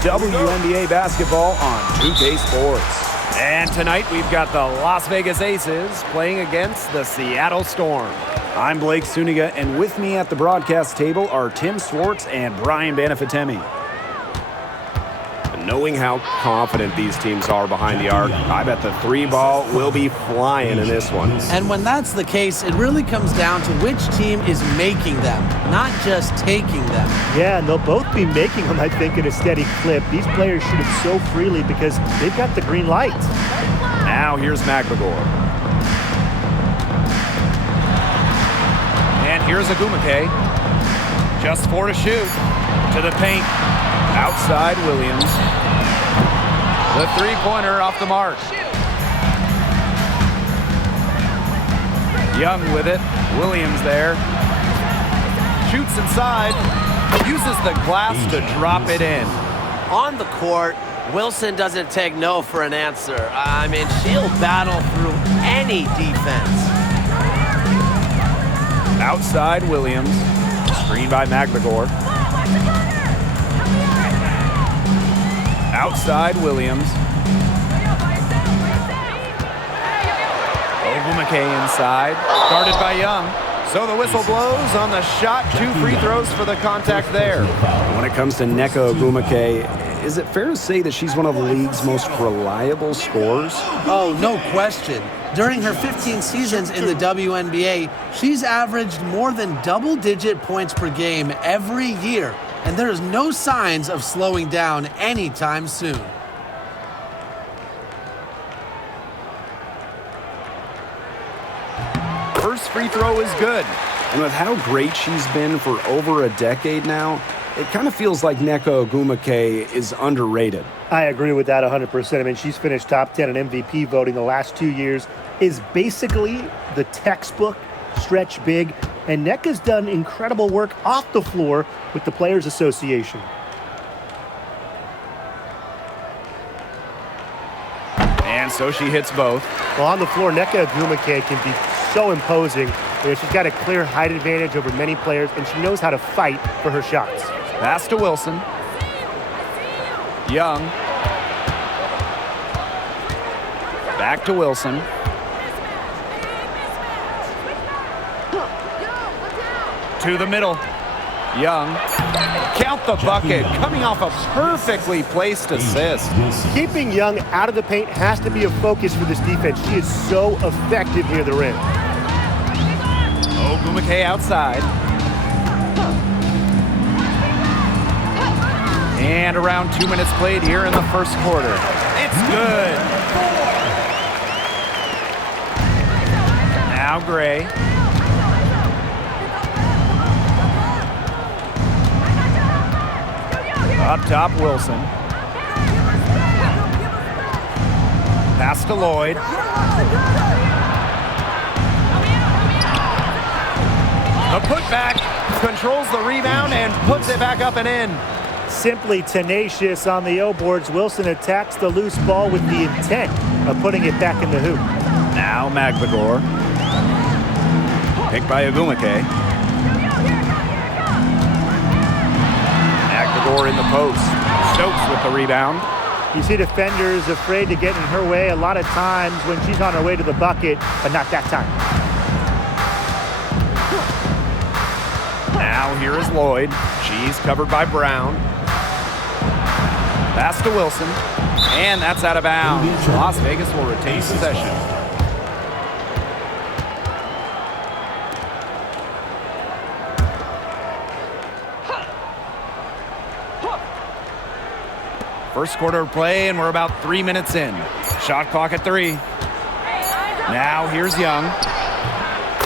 WNBA basketball on 2K Sports. And tonight we've got the Las Vegas Aces playing against the Seattle Storm. I'm Blake Suniga, and with me at the broadcast table are Tim Swartz and Brian Banafitemi. Knowing how confident these teams are behind the arc, I bet the three ball will be flying in this one. And when that's the case, it really comes down to which team is making them, not just taking them. Yeah, and they'll both be making them, I think, at a steady clip. These players shoot it so freely because they've got the green light. Now here's McBagor. And here's Agumake. Just 4 to shoot. To the paint. Outside Williams. The three-pointer off the mark. Young with it. Williams there. Shoots inside. Uses the glass to drop it in. On the court, Wilson doesn't take no for an answer. I mean, she'll battle through any defense. Outside Williams. Screen by McBagor. Outside Williams. Agumake inside. Guarded by Young. So the whistle blows on the shot. 2 free throws for the contact there. When it comes to Nneka Agumake, is it fair to say that she's one of the league's most reliable scorers? Oh, no question. During her 15 seasons in the WNBA, she's averaged more than double-digit points per game every year. And there is no signs of slowing down anytime soon. First free throw is good. And with how great she's been for over a decade now, it kind of feels like Nneka Agumake is underrated. I agree with that 100%. I mean, she's finished top 10 in MVP voting the last 2 years, is basically the textbook stretch big, and Nneka's done incredible work off the floor with the Players Association. And so she hits both. Well, on the floor, Nneka Agumake can be so imposing. You know, she's got a clear height advantage over many players, and she knows how to fight for her shots. Pass to Wilson. Young. Back to Wilson. To the middle. Young. Count the bucket. Coming off a perfectly placed assist. Keeping Young out of the paint has to be a focus for this defense. She is so effective near the rim. Agumake outside. And around 2 minutes played here in the first quarter. It's good. Now Gray. Up top, Wilson. Pass to Lloyd. The putback, controls the rebound and puts it back up and in. Simply tenacious on the O-boards. Wilson attacks the loose ball with the intent of putting it back in the hoop. Now McBagor. Picked by Agumake. McBagor in the post. Stokes with the rebound. You see defenders afraid to get in her way a lot of times when she's on her way to the bucket, but not that time. Now here is Lloyd. She's covered by Brown. Pass to Wilson. And that's out of bounds. Las Vegas will retain possession. First quarter of play, and we're about 3 minutes in. Shot clock at 3. Now here's Young.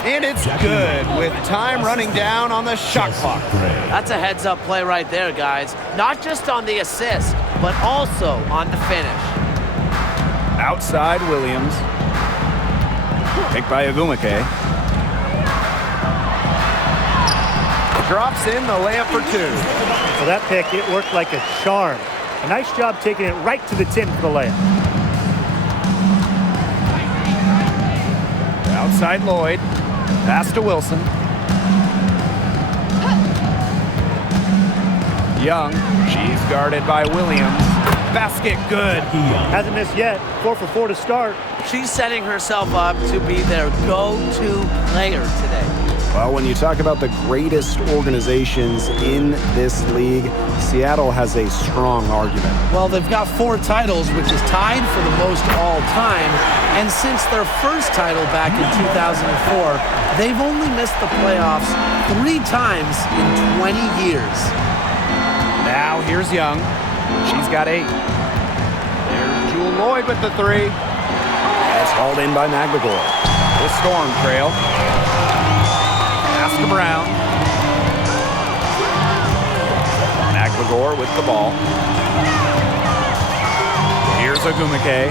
And it's good with time running down on the shot clock. That's a heads-up play right there, guys. Not just on the assist, but also on the finish. Outside Williams. Picked by Agumake. Drops in the layup for 2. So that pick, it worked like a charm. A nice job taking it right to the tin for the layup. Outside Lloyd. Pass to Wilson. Young, she's guarded by Williams. Basket good. Hasn't missed yet. 4 for 4 to start. She's setting herself up to be their go-to player today. Well, when you talk about the greatest organizations in this league, Seattle has a strong argument. Well, they've got 4 titles, which is tied for the most all time. And since their first title back in 2004, they've only missed the playoffs 3 times in 20 years. Now here's Young. She's got 8. There's Jewel Lloyd with the 3. And it's hauled in by McGregor. The Storm trail. Pass to Brown. McGregor with the ball. Here's Ogumike.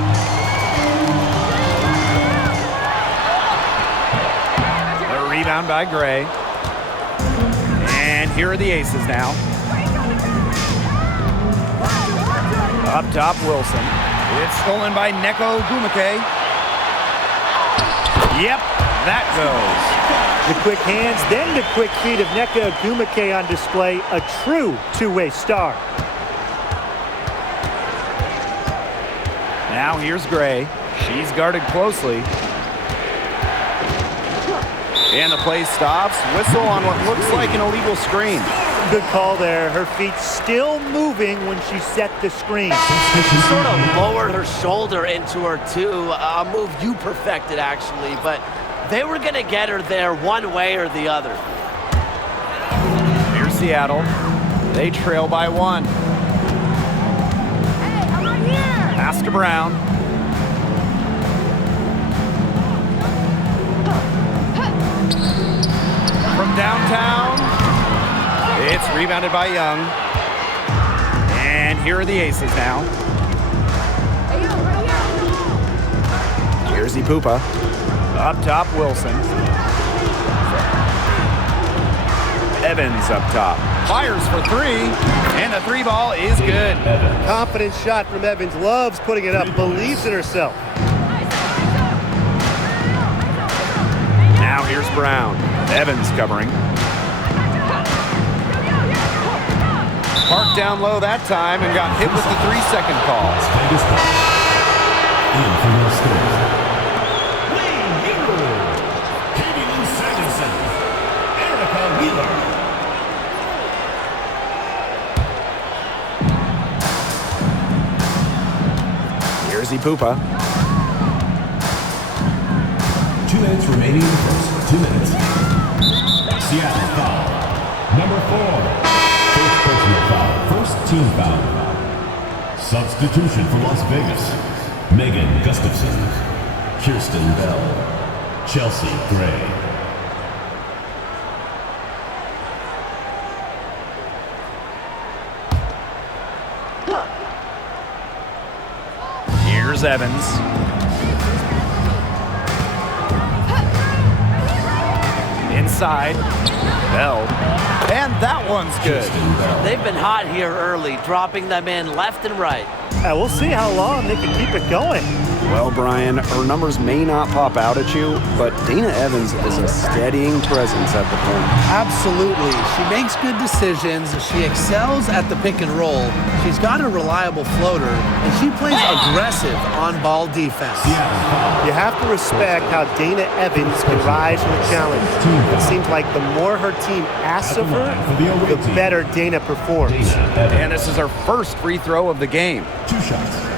The rebound by Gray. And here are the Aces now. Up top, Wilson. It's stolen by Neko Ogumike. Yep, that goes. The quick hands, then the quick feet of Nneka Ogumike on display. A true two-way star. Now here's Gray. She's guarded closely. And the play stops. Whistle on what looks like an illegal screen. Good call there. Her feet still moving when she set the screen. She sort of lowered her shoulder into her, too. A move you perfected, actually. But they were going to get her there one way or the other. Here's Seattle. They trail by 1. Hey, I'm right here. Pass to Brown. From downtown, it's rebounded by Young. And here are the Aces now. Hey, yo, right here. Here's Ipupa. Up top, Wilson. Evans up top. Fires for 3, and the 3 ball is good. Confident shot from Evans. Loves putting it up. Believes in herself. Now here's Brown. Evans covering. Parked down low that time and got hit with the 3-second call. Here's Ipupa. 2 minutes remaining in the first. 2 minutes. Seattle foul. Number 4. First personal foul. First team foul. Substitution for Las Vegas. Megan Gustafson. Kirsten Bell. Chelsea Gray. Here's Evans. Inside. Bell. And that one's good. They've been hot here early, dropping them in left and right. We'll see how long they can keep it going. Well, Brian, her numbers may not pop out at you, but Dana Evans is a steadying presence at the point. Absolutely. She makes good decisions. She excels at the pick and roll. She's got a reliable floater, and she plays aggressive on-ball defense. You have to respect how Dana Evans can rise from the challenge. It seems like the more her team asks of her, the better Dana performs. And this is her first free throw of the game. 2 shots.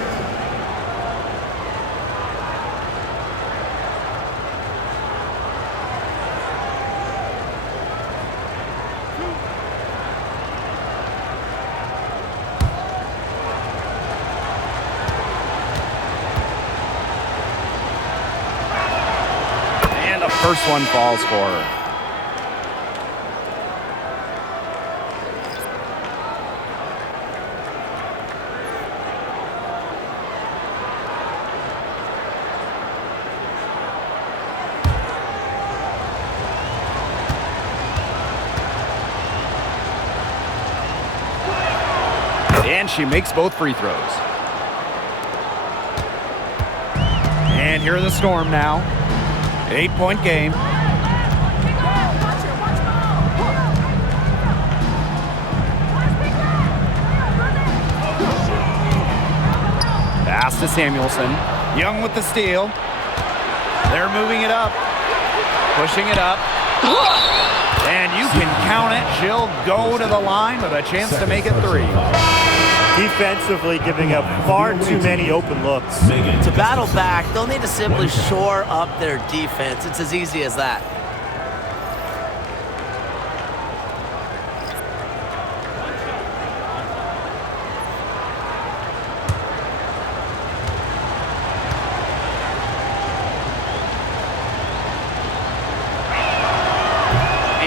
And the first one falls for her. And she makes both free throws. And here are the Storm now. 8-point game. Pass to Samuelson. Young with the steal. They're moving it up. Pushing it up. And you can count it. She'll go to the line with a chance to make it 3. Defensively giving up far too many open looks. To battle back, they'll need to simply shore up their defense. It's as easy as that.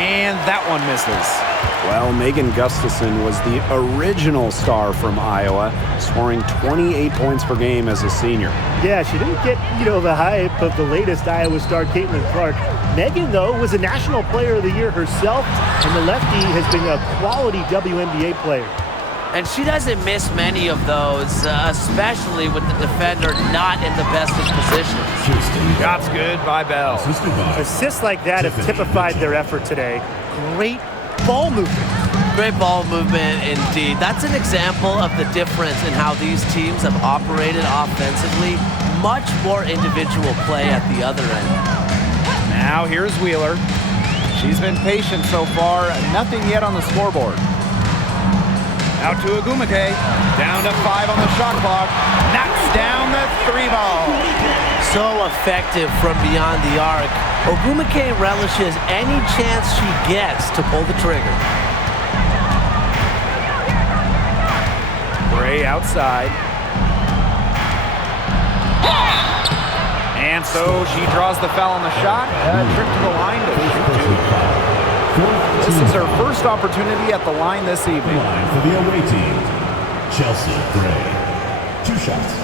And that one misses. Well, Megan Gustafson was the original star from Iowa, scoring 28 points per game as a senior. Yeah, she didn't get, the hype of the latest Iowa star, Caitlin Clark. Megan, though, was a National Player of the Year herself, and the lefty has been a quality WNBA player. And she doesn't miss many of those, especially with the defender not in the best of positions. Shots good by Bell. Assists like that have typified their effort today. Great ball movement. Great ball movement indeed. That's an example of the difference in how these teams have operated offensively. Much more individual play at the other end. Now here's Wheeler. She's been patient so far. Nothing yet on the scoreboard. Out to Ogumake. Down to 5 on the shot clock. Knocks down the 3 ball. So effective from beyond the arc. Ogumake relishes any chance she gets to pull the trigger. Gray outside. And so she draws the foul on the shot. Trip to the line to shoot 2. This is her first opportunity at the line this evening. Line for the away team, Chelsea Gray. 2 shots.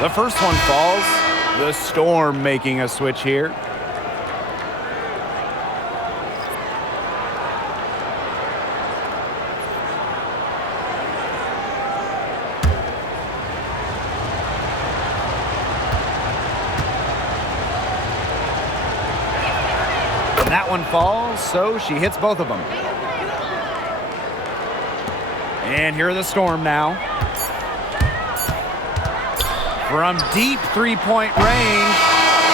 The first one falls. The Storm making a switch here. That one falls, so she hits both of them. And here are the Storm now. From deep three-point range,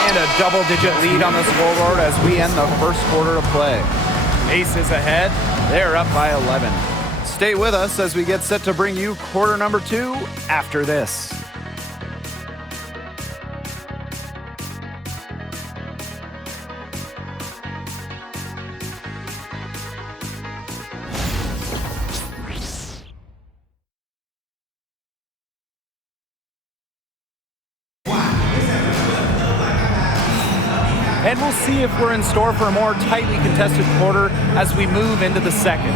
and a double-digit lead on the scoreboard as we end the first quarter of play. Aces ahead. They're up by 11. Stay with us as we get set to bring you quarter number 2 after this. And we'll see if we're in store for a more tightly contested quarter as we move into the second.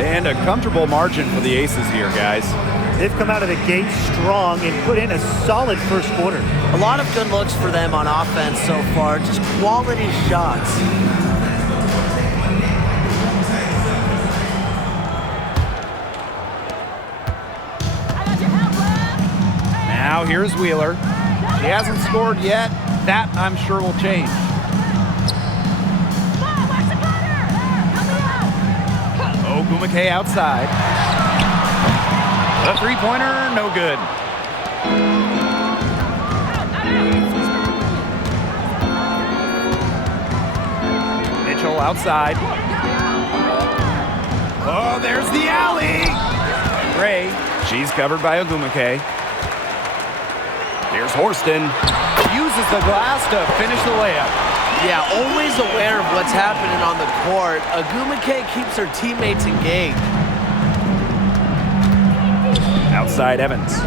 And a comfortable margin for the Aces here, guys. They've come out of the gate strong and put in a solid first quarter. A lot of good looks for them on offense so far, just quality shots. Now here's Wheeler. She hasn't scored yet. That, I'm sure, will change. Ogumake outside. The three-pointer, no good. Mitchell outside. Oh, there's the alley. Gray, she's covered by Ogumake. Here's Horston. Uses the glass to finish the layup. Yeah, always aware of what's happening on the court. Ogumake keeps her teammates engaged. Outside Evans.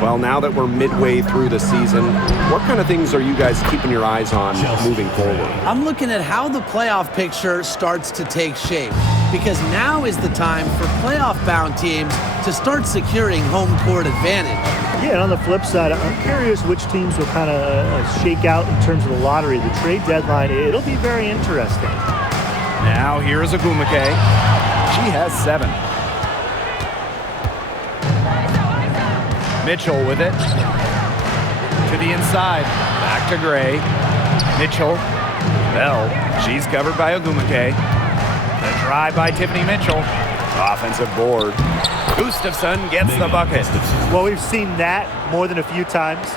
Well, now that we're midway through the season, what kind of things are you guys keeping your eyes on moving forward? I'm looking at how the playoff picture starts to take shape, because now is the time for playoff-bound teams to start securing home court advantage. Yeah, and on the flip side, I'm curious which teams will kind of shake out in terms of the lottery, the trade deadline. It'll be very interesting. Now here's Ogumake. She has 7. Mitchell with it. To the inside. Back to Gray. Mitchell. Bell. She's covered by Ogumake. The drive by Tiffany Mitchell. Offensive board. Gustafson gets the bucket. Well, we've seen that more than a few times.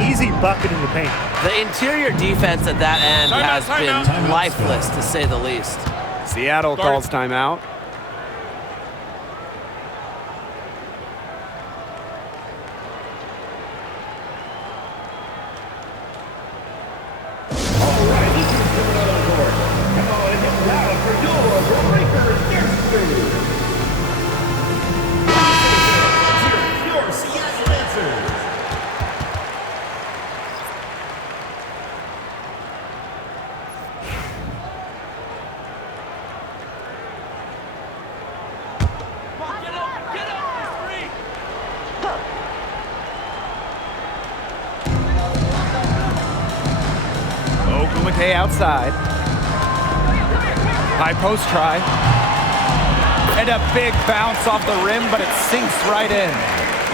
Easy bucket in the paint. The interior defense at that end has been lifeless, to say the least. Seattle calls timeout. Ogumake outside. High post try. And a big bounce off the rim, but it sinks right in.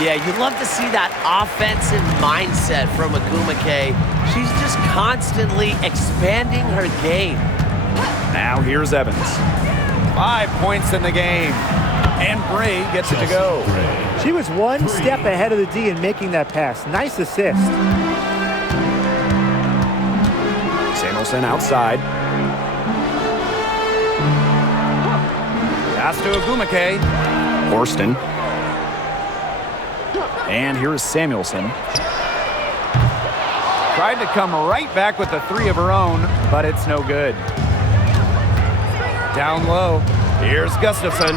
Yeah, you love to see that offensive mindset from Ogumake. She's just constantly expanding her game. Now here's Evans. 5 points in the game. And Bray gets it to go. She was one step ahead of the D in making that pass. Nice assist. Samuelson outside. Pass to Ogumake. Horston. And here's Samuelson. Tried to come right back with the three of her own, but it's no good. Down low. Here's Gustafson.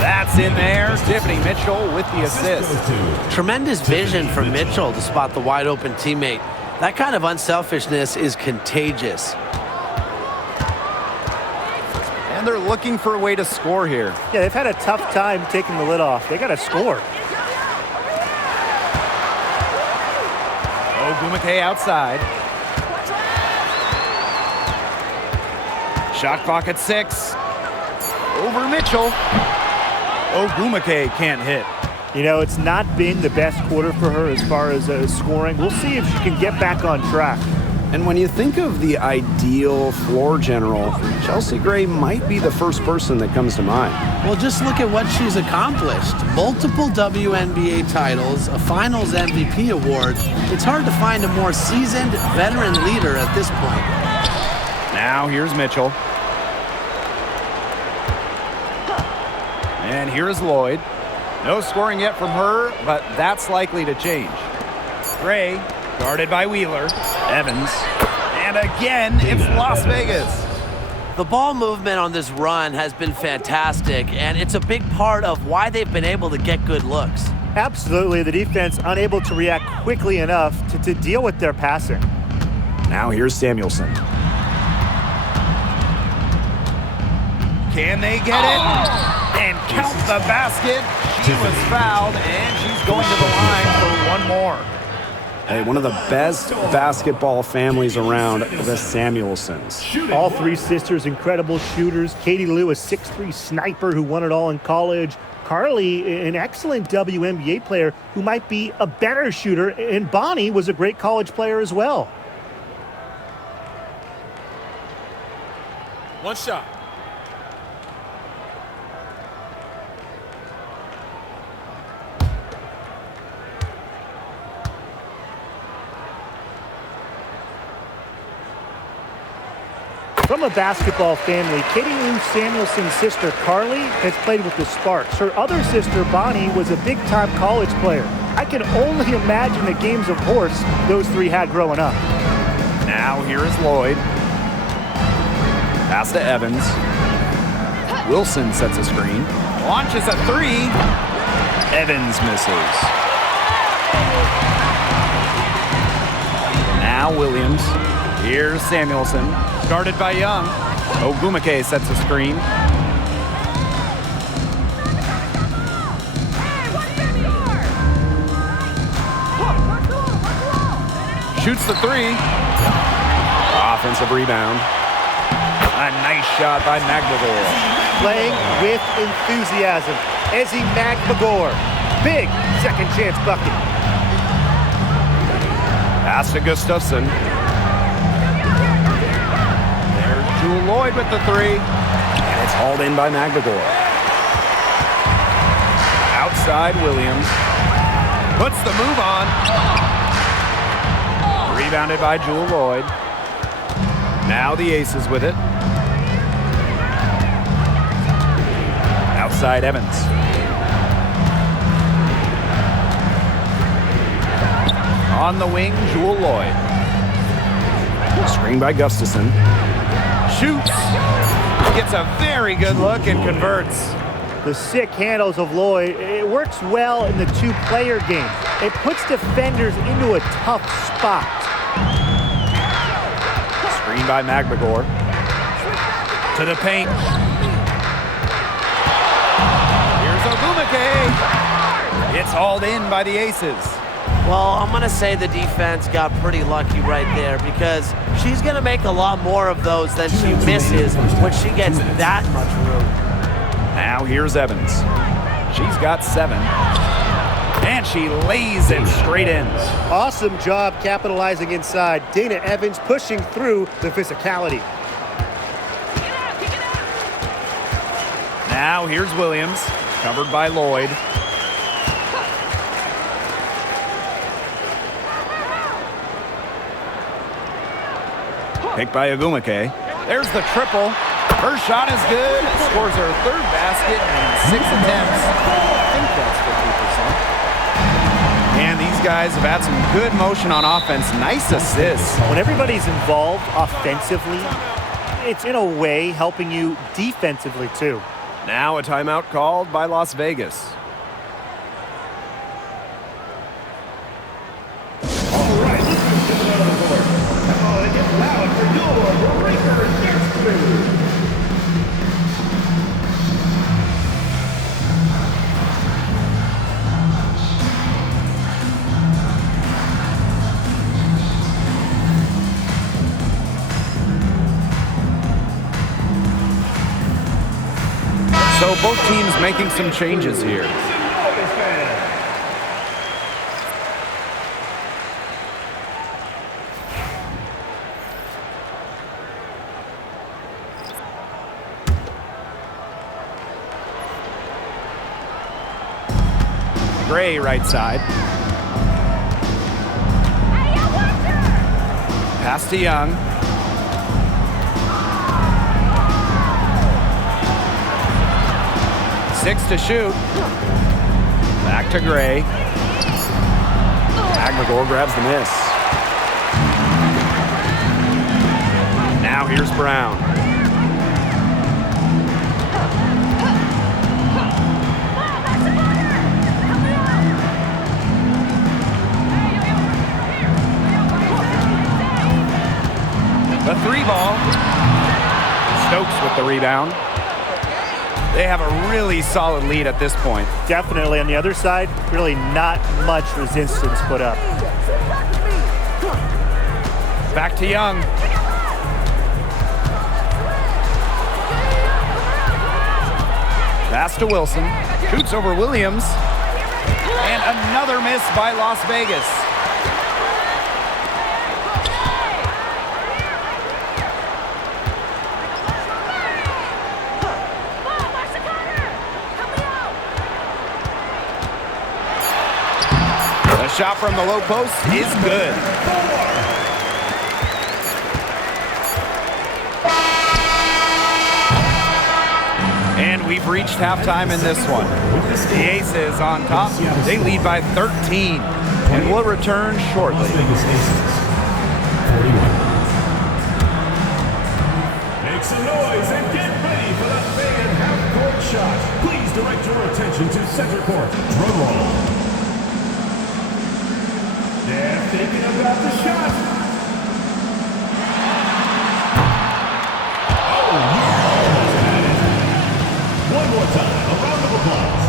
That's in there. Tiffany Mitchell with the assist. Tremendous vision from Mitchell to spot the wide open teammate. That kind of unselfishness is contagious. And they're looking for a way to score here. Yeah, they've had a tough time taking the lid off. They got to score. Ogumake outside. Shot clock at 6. Over Mitchell. Ogumake can't hit. You know, it's not been the best quarter for her as far as scoring. We'll see if she can get back on track. And when you think of the ideal floor general, Chelsea Gray might be the first person that comes to mind. Well, just look at what she's accomplished. Multiple WNBA titles, a Finals MVP award. It's hard to find a more seasoned veteran leader at this point. Now here's Mitchell. And here's Lloyd. No scoring yet from her, but that's likely to change. Gray, guarded by Wheeler. Evans. And again, it's Las Vegas. The ball movement on this run has been fantastic, and it's a big part of why they've been able to get good looks. Absolutely. The defense unable to react quickly enough to deal with their passing. Now here's Samuelson. Can they get it? And count the basket. She was fouled, and she's going to the line for one more. Hey, one of the best basketball families around, the Samuelsons. All three sisters, incredible shooters. Katie Lou, a 6'3" sniper who won it all in college. Carly, an excellent WNBA player who might be a better shooter. And Bonnie was a great college player as well. One shot. From a basketball family, Katie Lou Samuelson's sister Carly has played with the Sparks. Her other sister Bonnie was a big-time college player. I can only imagine the games of horse those three had growing up. Now here is Lloyd. Pass to Evans. Wilson sets a screen. Launches a 3. Evans misses. Now Williams. Here's Samuelson. Guarded by Young. Ogumake sets a screen. Shoots the 3. Offensive rebound. A nice shot by McMagor. Playing with enthusiasm. Ezzie McMagor. Big second chance bucket. Pass to Gustafson. There's Jewel Lloyd with the three. And it's hauled in by Magdagor. Outside Williams. Puts the move on. Rebounded by Jewel Lloyd. Now the Aces with it. Outside Evans. On the wing, Jewel Lloyd. Screen by Gustafson. Shoots. Gets a very good look and converts. The sick handles of Lloyd, it works well in the two-player game. It puts defenders into a tough spot. Screen by Magdagor. To the paint. Here's Ogumake. It's hauled in by the Aces. Well, I'm going to say the defense got pretty lucky right there because she's going to make a lot more of those than she misses when she gets that much room. Now here's Evans. She's got 7. And she lays it straight in. Awesome job capitalizing inside. Dana Evans pushing through the physicality. Now here's Williams, covered by Lloyd. Picked by Ogumake. There's the triple. Her shot is good. Scores her 3rd basket in 6 attempts. I think that's 50%. And these guys have had some good motion on offense. Nice assists. When everybody's involved offensively, it's in a way helping you defensively too. Now a timeout called by Las Vegas. All right, let's go to another court. Come on, it gets loud for your breaker next move. So both teams making some changes here. Gray right side. Pass to Young. Six to shoot. Back to Gray. Magdagor grabs the miss. Now here's Brown. The 3-ball. Stokes with the rebound. They have a really solid lead at this point. Definitely on the other side, really not much resistance put up. Back to Young. Pass to Wilson. Shoots over Williams. And another miss by Las Vegas. The shot from the low post is good. And we've reached halftime in this one. The Aces on top. They lead by 13. And we'll return shortly. Las Vegas Aces, 41. Make some noise and get ready for the fan half-court shot. Please direct your attention to center court. Drum roll. They're thinking about the shot. Oh, yeah. One more time. A round of applause.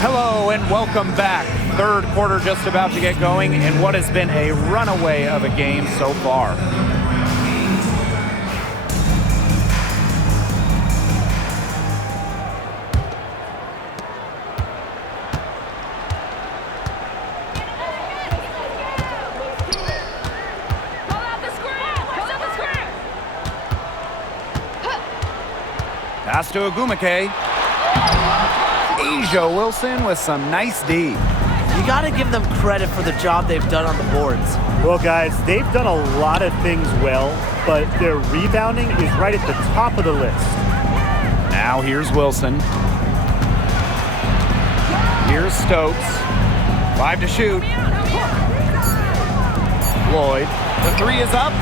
Hello and welcome back. Third quarter just about to get going in what has been a runaway of a game so far. Pass to Agumake. Asia Wilson with some nice D. You got to give them credit for the job they've done on the boards. Well, guys, they've done a lot of things well, but their rebounding is right at the top of the list. Now here's Wilson. Here's Stokes. 5 to shoot. Lloyd. The 3 is up.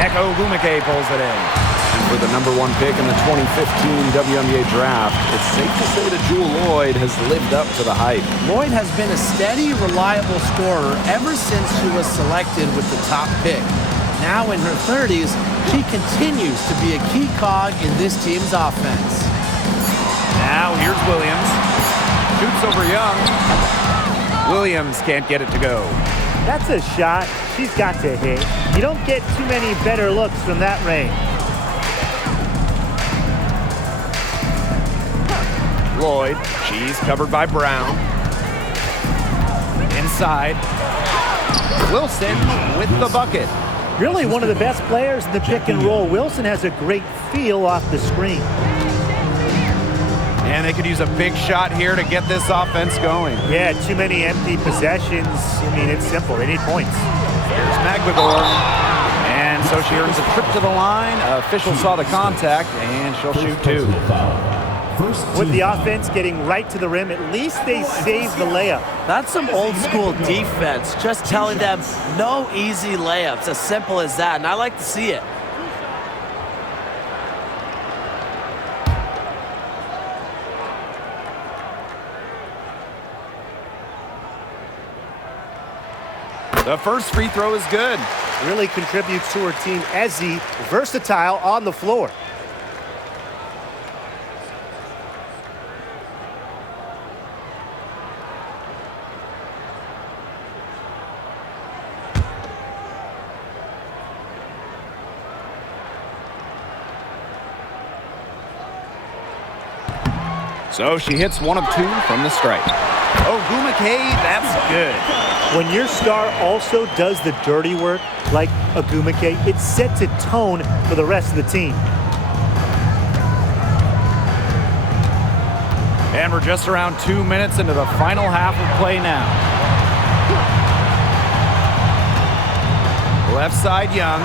Eko Agumake pulls it in. For the number 1 pick in the 2015 WNBA draft, it's safe to say that Jewel Lloyd has lived up to the hype. Lloyd has been a steady, reliable scorer ever since she was selected with the top pick. Now in her 30s, she continues to be a key cog in this team's offense. Now here's Williams. Shoots over Young. Williams can't get it to go. That's a shot she's got to hit. You don't get too many better looks from that range. Lloyd, she's covered by Brown. Inside. Wilson with the bucket. Really one of the best players in the pick and roll. Wilson has a great feel off the screen. And they could use a big shot here to get this offense going. Yeah, too many empty possessions. I mean, it's simple. They need points. Here's Magvidor. And so she earns a trip to the line. Official saw the contact, and she'll shoot 2. With the offense getting right to the rim, at least they save the layup. That's some old school defense, just telling them no easy layups, as simple as that, and I like to see it. The first free throw is good. Really contributes to her team. Ezzy, versatile on the floor. So she hits 1 of 2 from the stripe. Agumake, that's good. When your star also does the dirty work, like Agumake, it sets a tone for the rest of the team. And we're just around 2 minutes into the final half of play now. Left side, Young.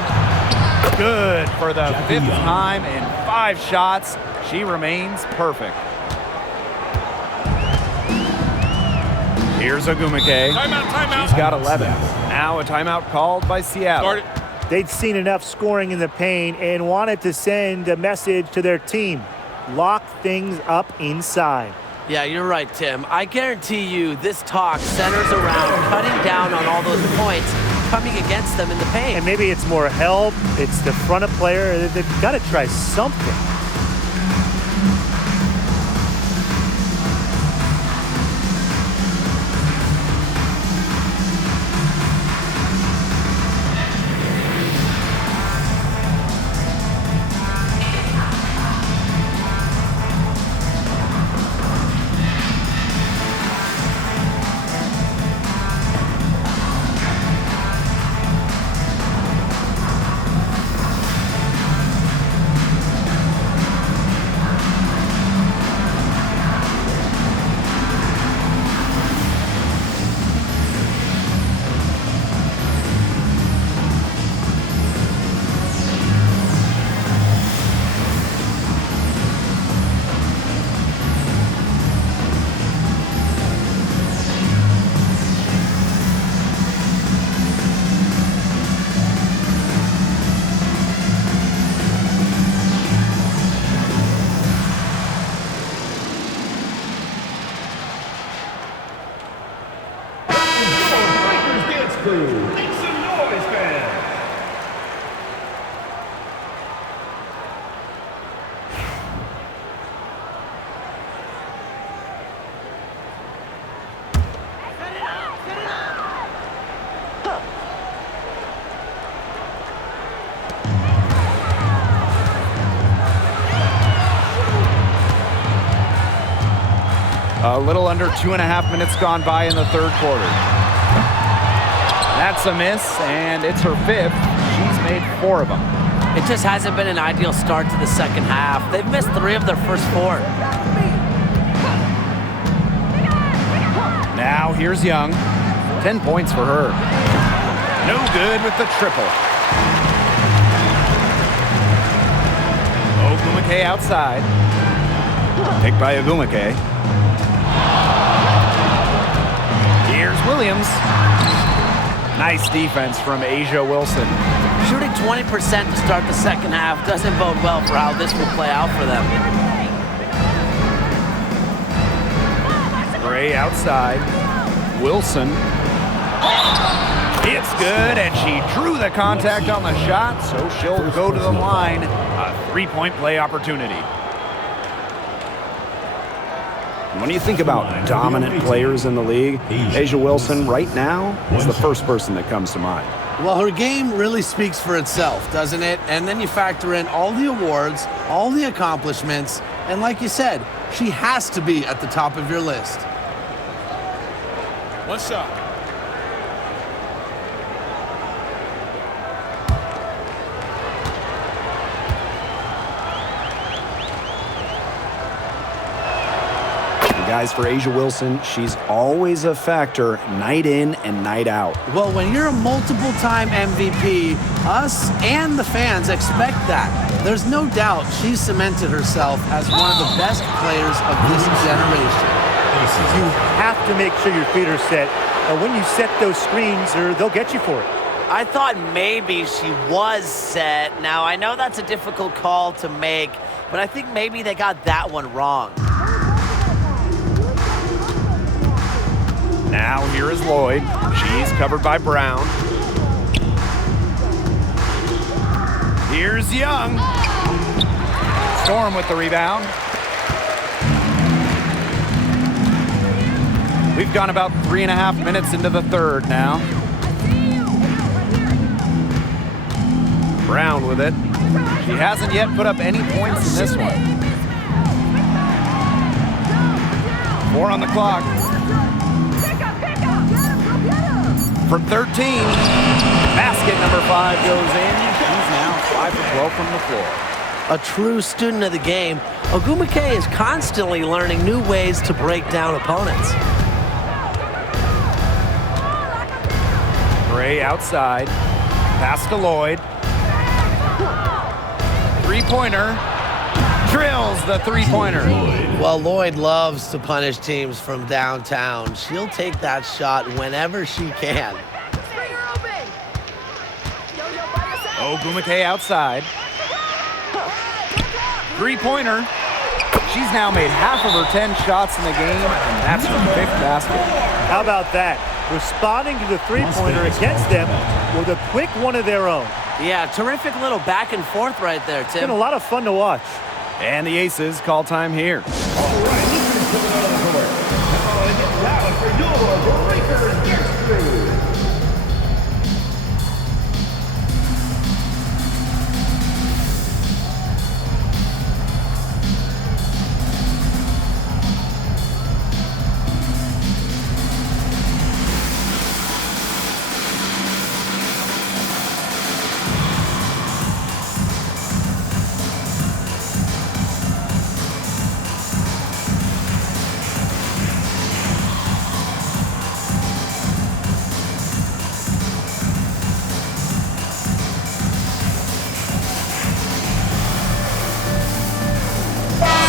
Good for the 5th time in 5 shots. She remains perfect. Here's Agumake. Timeout. She's got 11. Now a timeout called by Seattle. They'd seen enough scoring in the paint and wanted to send a message to their team. Lock things up inside. Yeah, you're right, Tim. I guarantee you this talk centers around cutting down on all those points coming against them in the paint. And maybe it's more help. It's the front of player. They've got to try something. A little under 2.5 minutes gone by in the third quarter. That's a miss, and it's her 5th. She's made 4 of them. It just hasn't been an ideal start to the second half. They've missed 3 of their first 4. Now here's Young. 10 points for her. No good with the triple. Ogumake outside. Picked by Ogumake. Here's Williams. Nice defense from Asia Wilson. Shooting 20% to start the second half doesn't bode well for how this will play out for them. Gray outside. Wilson. It's good, and she drew the contact on the shot, so she'll go to the line. A 3-point play opportunity. When you think about dominant players in the league, Asia Wilson right now is the first person that comes to mind. Well, her game really speaks for itself, doesn't it? And then you factor in all the awards, all the accomplishments, and like you said, she has to be at the top of your list. One shot. Guys, for Asia Wilson, she's always a factor night in and night out. Well, when you're a multiple-time MVP, us and the fans expect that. There's no doubt she's cemented herself as one of the best players of this generation. You have to make sure your feet are set. And when you set those screens, they'll get you for it. I thought maybe she was set. Now, I know that's a difficult call to make, but I think maybe they got that one wrong. Now here is Lloyd. She's covered by Brown. Here's Young. Storm with the rebound. We've gone about 3.5 minutes into the third now. Brown with it. She hasn't yet put up any points in this one. 4 on the clock. From 13, basket number 5 goes in. She's now 5 for 12 from the floor. A true student of the game, Ogumake is constantly learning new ways to break down opponents. Gray outside. Pass to Lloyd. 3-pointer. Drills the 3-pointer. Well, Lloyd loves to punish teams from downtown. She'll take that shot whenever she can. Ogumake outside. 3-pointer. She's now made half of her 10 shots in the game, and that's her 5th basket. How about that? Responding to the 3-pointer against them with a quick one of their own. Yeah, terrific little back and forth right there, It's Tim. been a lot of fun to watch. And the Aces call time here. All right, this is coming out of the court. Now, get loud for your Breakers Guest Crew.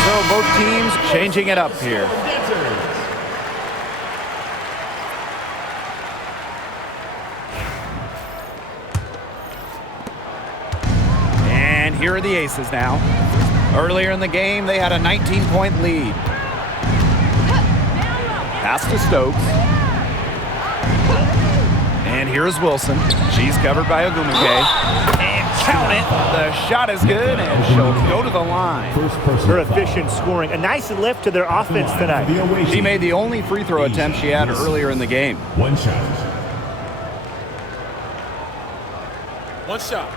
So both teams changing it up here. And here are the Aces now. Earlier in the game, they had a 19-point lead. Pass to Stokes. And here is Wilson. She's covered by Ogumake. And count it. The shot is good, and she'll go to the line. Her efficient scoring. A nice lift to their offense tonight. She made the only free throw attempt she had earlier in the game. One shot. One shot.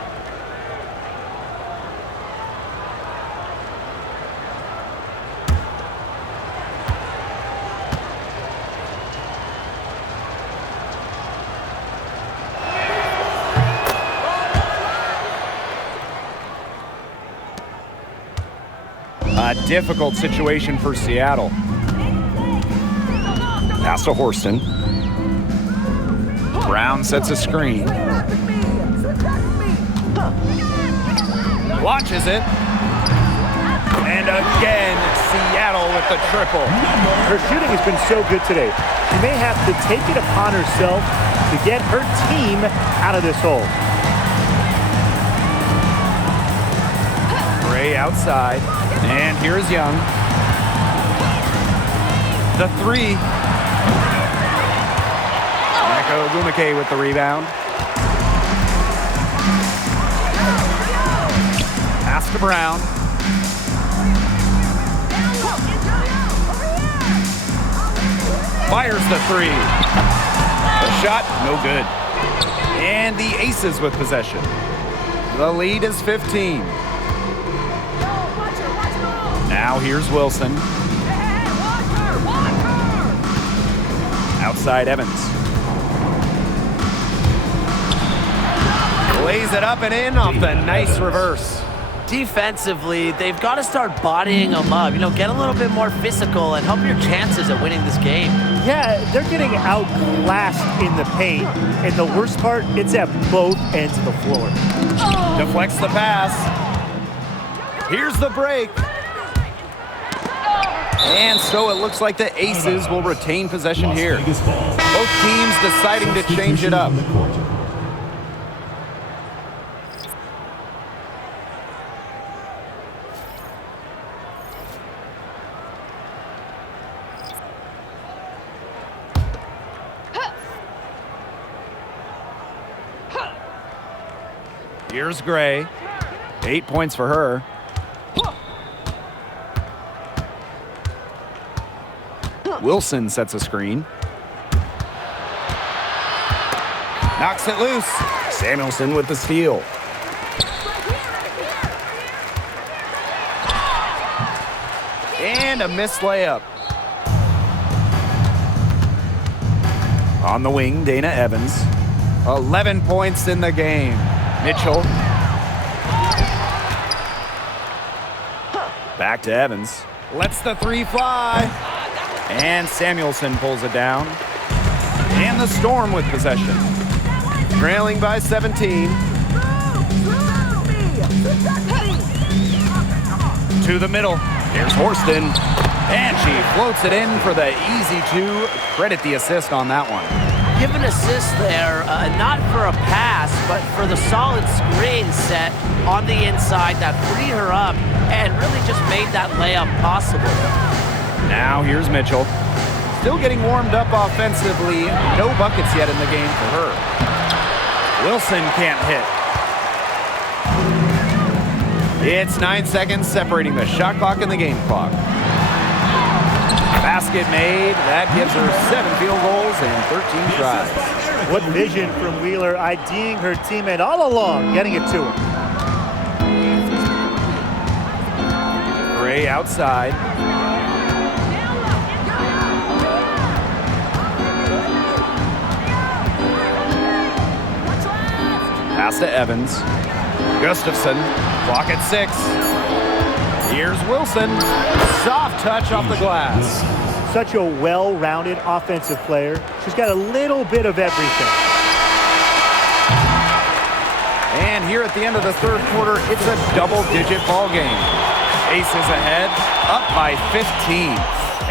A difficult situation for Seattle. Pass to Horston. Brown sets a screen. Launches it. And again, Seattle with the triple. Her shooting has been so good today. She may have to take it upon herself to get her team out of this hole. Gray outside. And here's Young. The three. Neko Ogumike with the rebound. Pass to Brown. Fires the three. The shot, no good. And the Aces with possession. The lead is 15. Now here's Wilson. Outside Evans. Lays it up and in off the nice reverse. Defensively, they've got to start bodying them up. Get a little bit more physical and help your chances at winning this game. Yeah, they're getting outclassed in the paint. And the worst part, it's at both ends of the floor. Deflects the pass. Here's the break. And so it looks like the Aces will retain possession here. Both teams deciding to change it up. Here's Gray. 8 points for her. Wilson sets a screen. Knocks it loose. Samuelson with the steal. And a missed layup. On the wing, Dana Evans. 11 points in the game. Mitchell. Back to Evans. Lets the three fly. And Samuelson pulls it down. And the Storm with possession. Trailing by 17. To the middle. Here's Horston. And she floats it in for the easy two. Credit the assist on that one. Give an assist there, not for a pass, but for the solid screen set on the inside that freed her up and really just made that layup possible. Now here's Mitchell. Still getting warmed up offensively. No buckets yet in the game for her. Wilson can't hit. It's 9 seconds separating the shot clock and the game clock. Basket made. That gives her 7 field goals and 13 tries. What vision from Wheeler, IDing her teammate all along, getting it to her. Gray outside. Pass to Evans. Gustafson. Clock at 6. Here's Wilson. Soft touch off the glass. Such a well-rounded offensive player. She's got a little bit of everything. And here at the end of the third quarter, it's a double-digit ball game. Aces ahead, up by 15.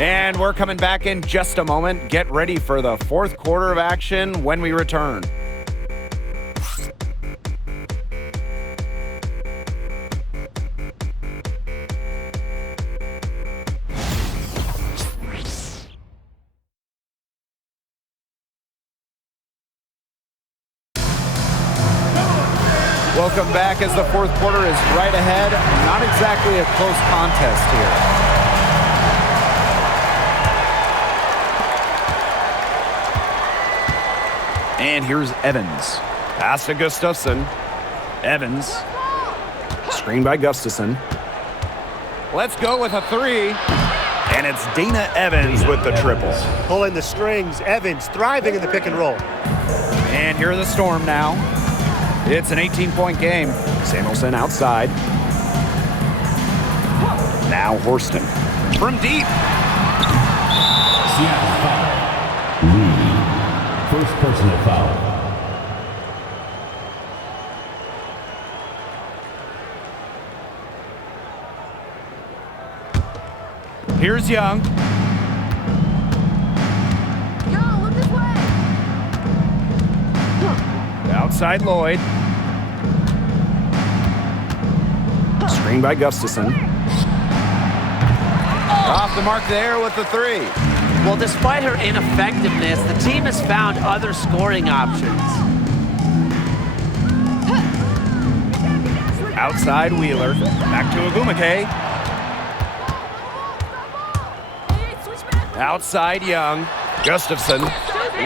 And we're coming back in just a moment. Get ready for the fourth quarter of action when we return. Welcome back as the fourth quarter is right ahead. Not exactly a close contest here. And here's Evans. Pass to Gustafson. Evans. Screen by Gustafson. Let's go with a three. And it's Dana Evans with the triple. Pulling the strings. Evans thriving in the pick and roll. And here are the Storm now. It's an 18-point game. Samuelson outside. Now Horston from deep. Seattle foul. Reed. First personal foul. Here's Young. Yo, look this way. Outside Lloyd. Screen by Gustafson. Off the mark there with the three. Well, despite her ineffectiveness, the team has found other scoring options. Outside Wheeler. Back to Agumake. Outside Young. Gustafson.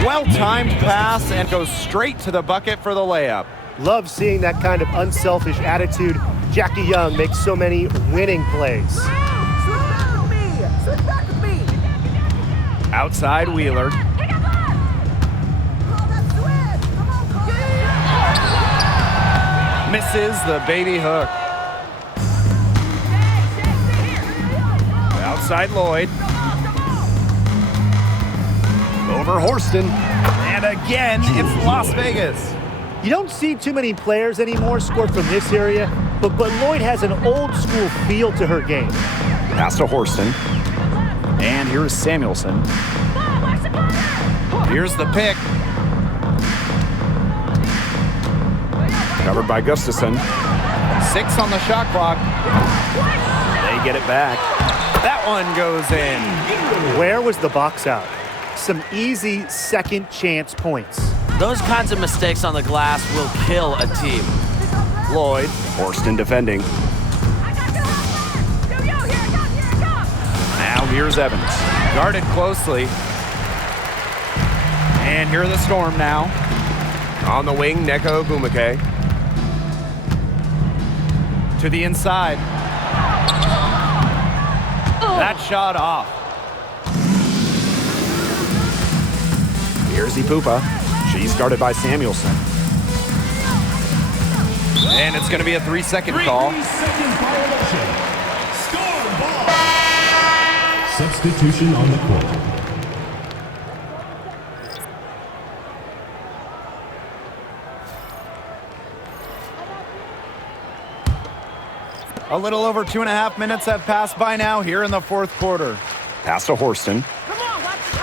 Well-timed pass and goes straight to the bucket for the layup. Love seeing that kind of unselfish attitude. Jackie Young makes so many winning plays. Outside Wheeler. Misses the baby hook. Outside Lloyd. Over Horston. And again, it's Las Vegas. You don't see too many players anymore score from this area, but Lloyd has an old school feel to her game. Pass to Horston. And here's Samuelson. Here's the pick. Covered by Gustafson. 6 on the shot clock. They get it back. That one goes in. Where was the box out? Some easy second chance points. Those kinds of mistakes on the glass will kill a team. Lloyd. Horston defending. Now here's Evans. Guarded closely. And here are the Storm now. On the wing, Neko Agumake. To the inside. That shot off. Here's Ipupa. She's guarded by Samuelson. And it's going to be a 3-second call. 3-second violation. Score ball. Substitution on the court. A little over 2.5 minutes have passed by now here in the fourth quarter. Pass to Horston. Come on, watch the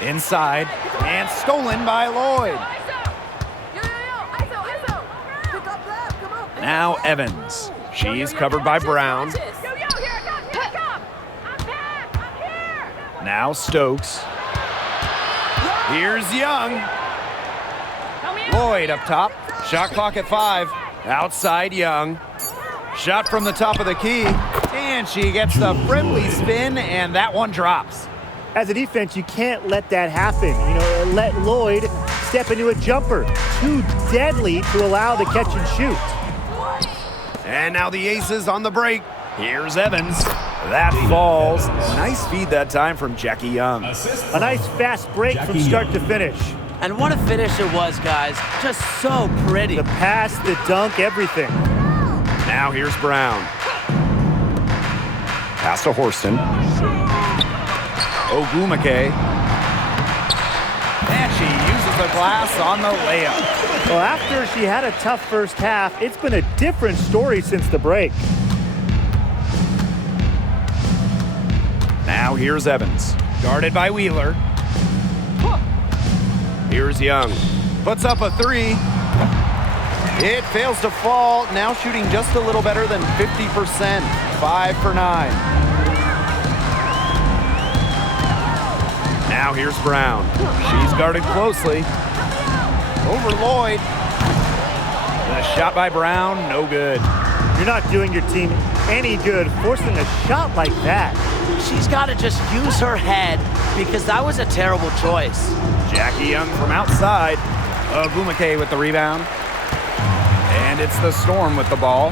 trigger. Inside. And stolen by Lloyd. ISO. Pick up left, come on. Now Evans. She's covered by Brown. Yo, here I come. I'm back. I'm here. Now Stokes. Here's Young. Lloyd up top. Shot clock at 5. Outside Young. Shot from the top of the key. And she gets the friendly spin, and that one drops. As a defense, you can't let that happen. Let Lloyd step into a jumper. Too deadly to allow the catch and shoot. And now the Aces on the break. Here's Evans. That falls. Nice feed that time from Jackie Young. A nice fast break from start to finish. And what a finish it was, guys. Just so pretty. The pass, the dunk, everything. Now here's Brown. Pass to Horston. Ogumake. And she uses the glass on the layup. Well, after she had a tough first half, it's been a different story since the break. Now here's Evans. Guarded by Wheeler. Here's Young. Puts up a 3. It fails to fall. Now shooting just a little better than 50%. 5 for 9. Now here's Brown. She's guarded closely. Over Lloyd. The shot by Brown, no good. You're not doing your team any good forcing a shot like that. She's got to just use her head because that was a terrible choice. Jackie Young from outside. Ogumake with the rebound. And it's the Storm with the ball.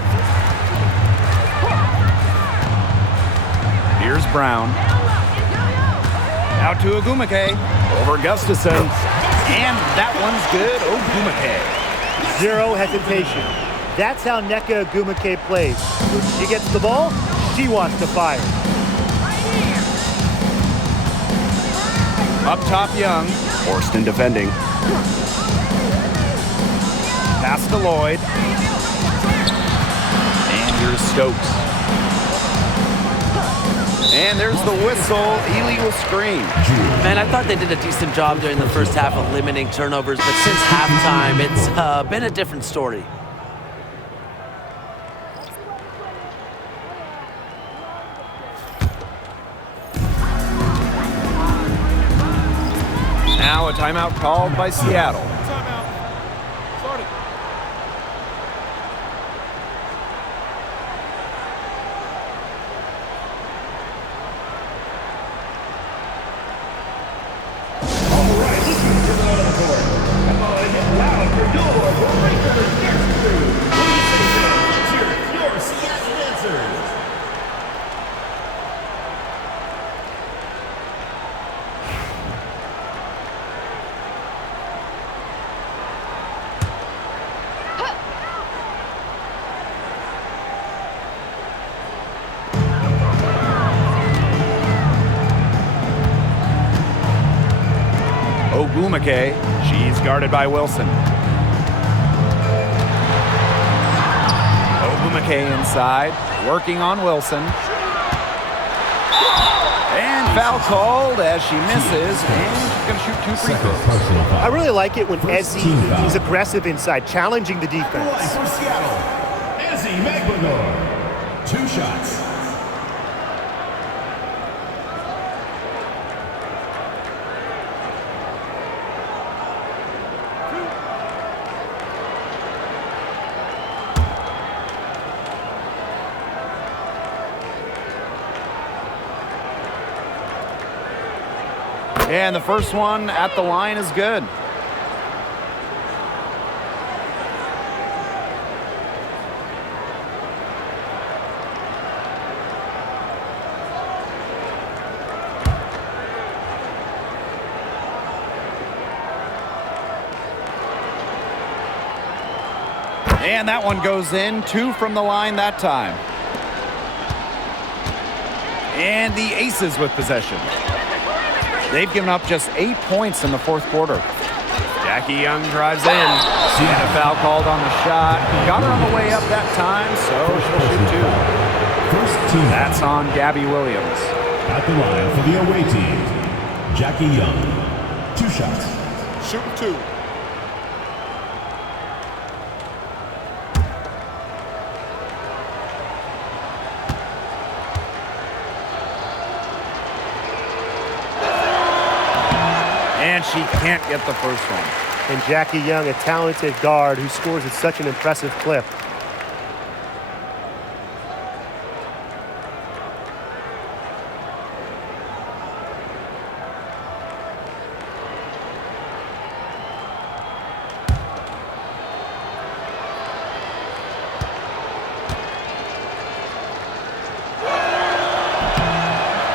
Here's Brown. Out to Ogumake. Over Gustafson. And that one's good. Ogumake. Zero hesitation. That's how Nneka Ogwumike plays. When she gets the ball, she wants to fire. Up top, Young. Forston defending. Pass to Lloyd. And here's Stokes. And there's the whistle, illegal screen. Man, I thought they did a decent job during the first half of limiting turnovers, but since halftime, it's been a different story. Now a timeout called by Seattle. Timeout. Start it. All right, listen to the on the court. Come on, get loud for your Breakers Dance Crew. Cheers, your Seattle dancers. Ogwumike, she's guarded by Wilson. Ogwumike inside, working on Wilson. And foul called as she misses, and she's going to shoot 2 free throws. Personal foul. I really like it when First Ezzy team foul. is aggressive inside, challenging the defense. Line for Seattle, Ezzy Magbagor. 2 shots. And the first one at the line is good. And that one goes in, 2 from the line that time. And the Aces with possession. They've given up just 8 points in the fourth quarter. Jackie Young drives in. And a foul called on the shot. Got her on the way up that time, so she'll shoot 2. First team. That's on Gabby Williams. At the line for the away team, Jackie Young. 2 shots. Shooting 2. And she can't get the first one. And Jackie Young, a talented guard who scores at such an impressive clip.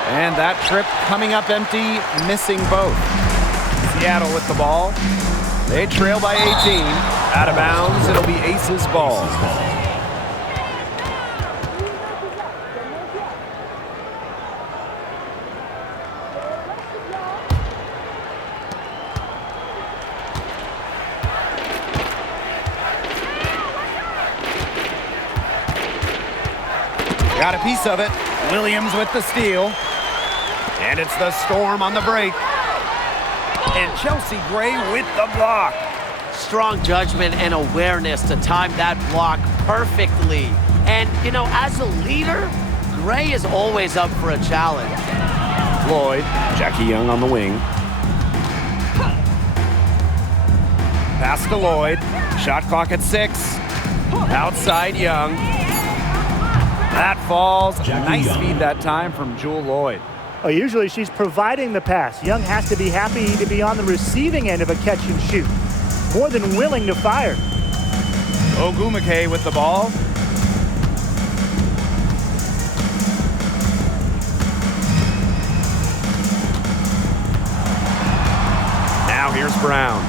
And that trip coming up empty, missing both. Seattle with the ball. They trail by 18. Out of bounds, it'll be Aces ball. Got a piece of it. Williams with the steal. And it's the Storm on the break. And Chelsea Gray with the block. Strong judgment and awareness to time that block perfectly. And, you know, as a leader, Gray is always up for a challenge. Lloyd, Jackie Young on the wing. Pass to Lloyd. Shot clock at 6. Outside Young. That falls. Nice feed that time from Jewel Lloyd. Oh, usually she's providing the pass. Young has to be happy to be on the receiving end of a catch and shoot. More than willing to fire. Ogwumike with the ball. Now here's Brown.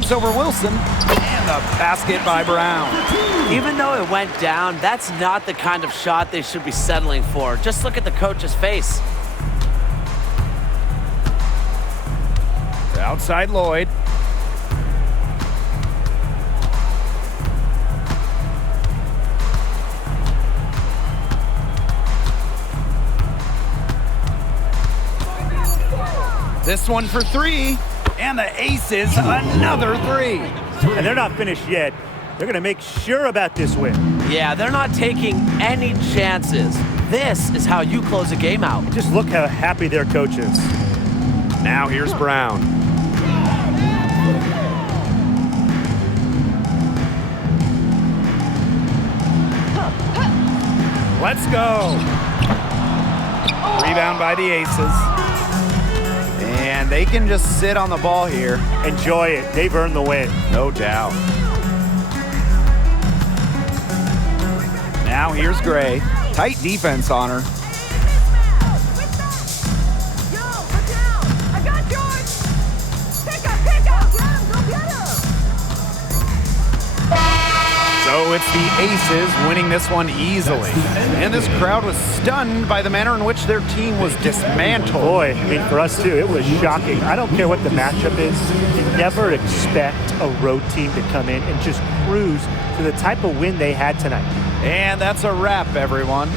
Shoots over Wilson. And the basket by Brown. Even though it went down, that's not the kind of shot they should be settling for. Just look at the coach's face. Outside Lloyd. This one for three. And the Aces, another three. And they're not finished yet. They're going to make sure about this win. Yeah, they're not taking any chances. This is how you close a game out. Just look how happy their coach is. Now here's Brown. Let's go. Rebound by the Aces. And they can just sit on the ball here. Enjoy it. They've earned the win. No doubt. Now here's Gray. Tight defense on her. I got yours. Pick up. Get him. Go get him. So it's the Aces winning this one easily. And this crowd was stunned by the manner in which their team was dismantled. Boy, I mean, for us too, it was shocking. I don't care what the matchup is. You never expect a road team to come in and just cruise to the type of win they had tonight. And that's a wrap, everyone.